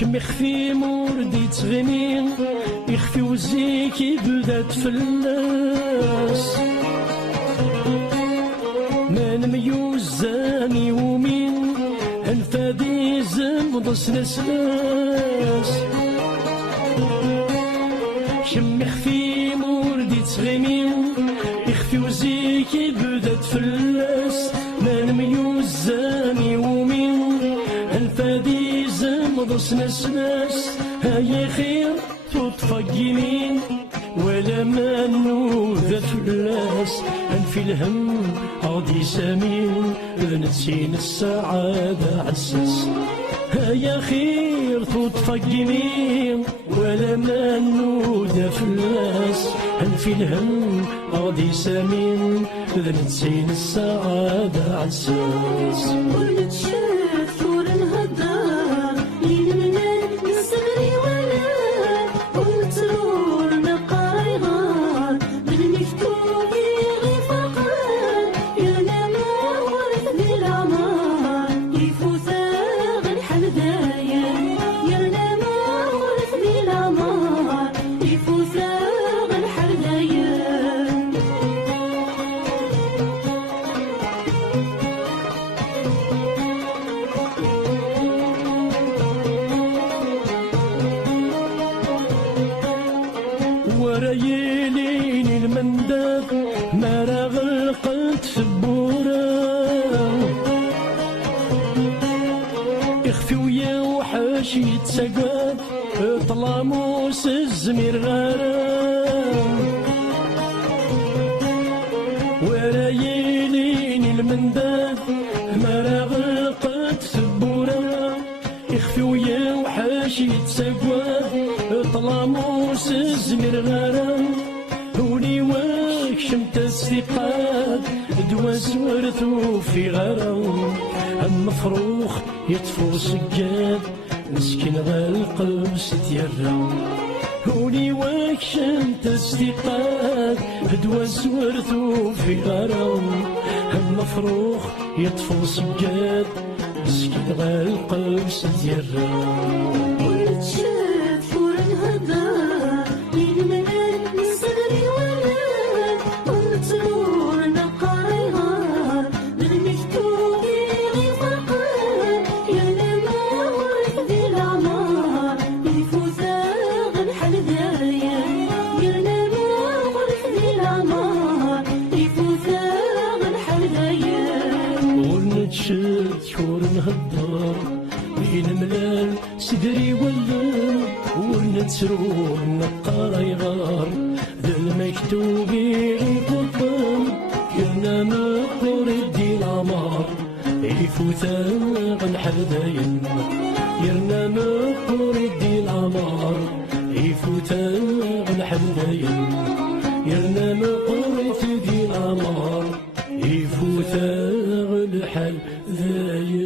كم يخفي موردي تغني يخفي وزيكي بدات فلاس من ميوزاني ومين انفادي زمضس نسلاس كم يخفي موردي تغني يخفي وزيكي بدات فلاس من ميوزاني ومين انفادي زمضس نسلاس هاي خير تطفق يمين ولا منو ذا فلاس انفي الهم عادي سمين نسين السعادة عساس هيا خير تطفق يمين ولا منو ذا فلاس انفي الهم عادي سمين نسين السعادة عساس ونتشاف ونهضر لينا نسغري ولا ونترور نقراي غار بالمكتوب يغي فقر يا ما ورث بالعمار يفوت غنحل داير يا ما ورث بالعمار يفوت غنحل داير ورايلين المندب ما غلقت في البورة اخفي ويا وحش يتسقط طلاموس الزمير غارة ورايلين المندب ما غلقت في البورة اخفي ويا وحش يتسقط طلاموس الزمير غرام هوني واكشمت الثقات دوا زورتو في غرام المفروخ يطفو سجاد مسكين غالقلب ستيرام هوني واكشمت الثقات دوا زورتو في غرام المفروخ يطفو سجاد مسكين غالقلب ستيرام ونتشاف ونهضر لينا نسغري ولا ونترور نقراي غار بالمكتوب يغي فقر يا ما ورث بالعمار يفوت غنحل داير يا ما ورث بالعمار يفوت غنحل داير ونتشاف ونهضر بين ملال سدري ولا ونتسرور نقراي غار ذا المكتوب يقطن كنا نقر الدين العمار يفوت غنحل داين يرنا نقر الدين العمار يفوت غنحل داين يرنا نقر الدين العمار يفوت غنحل داين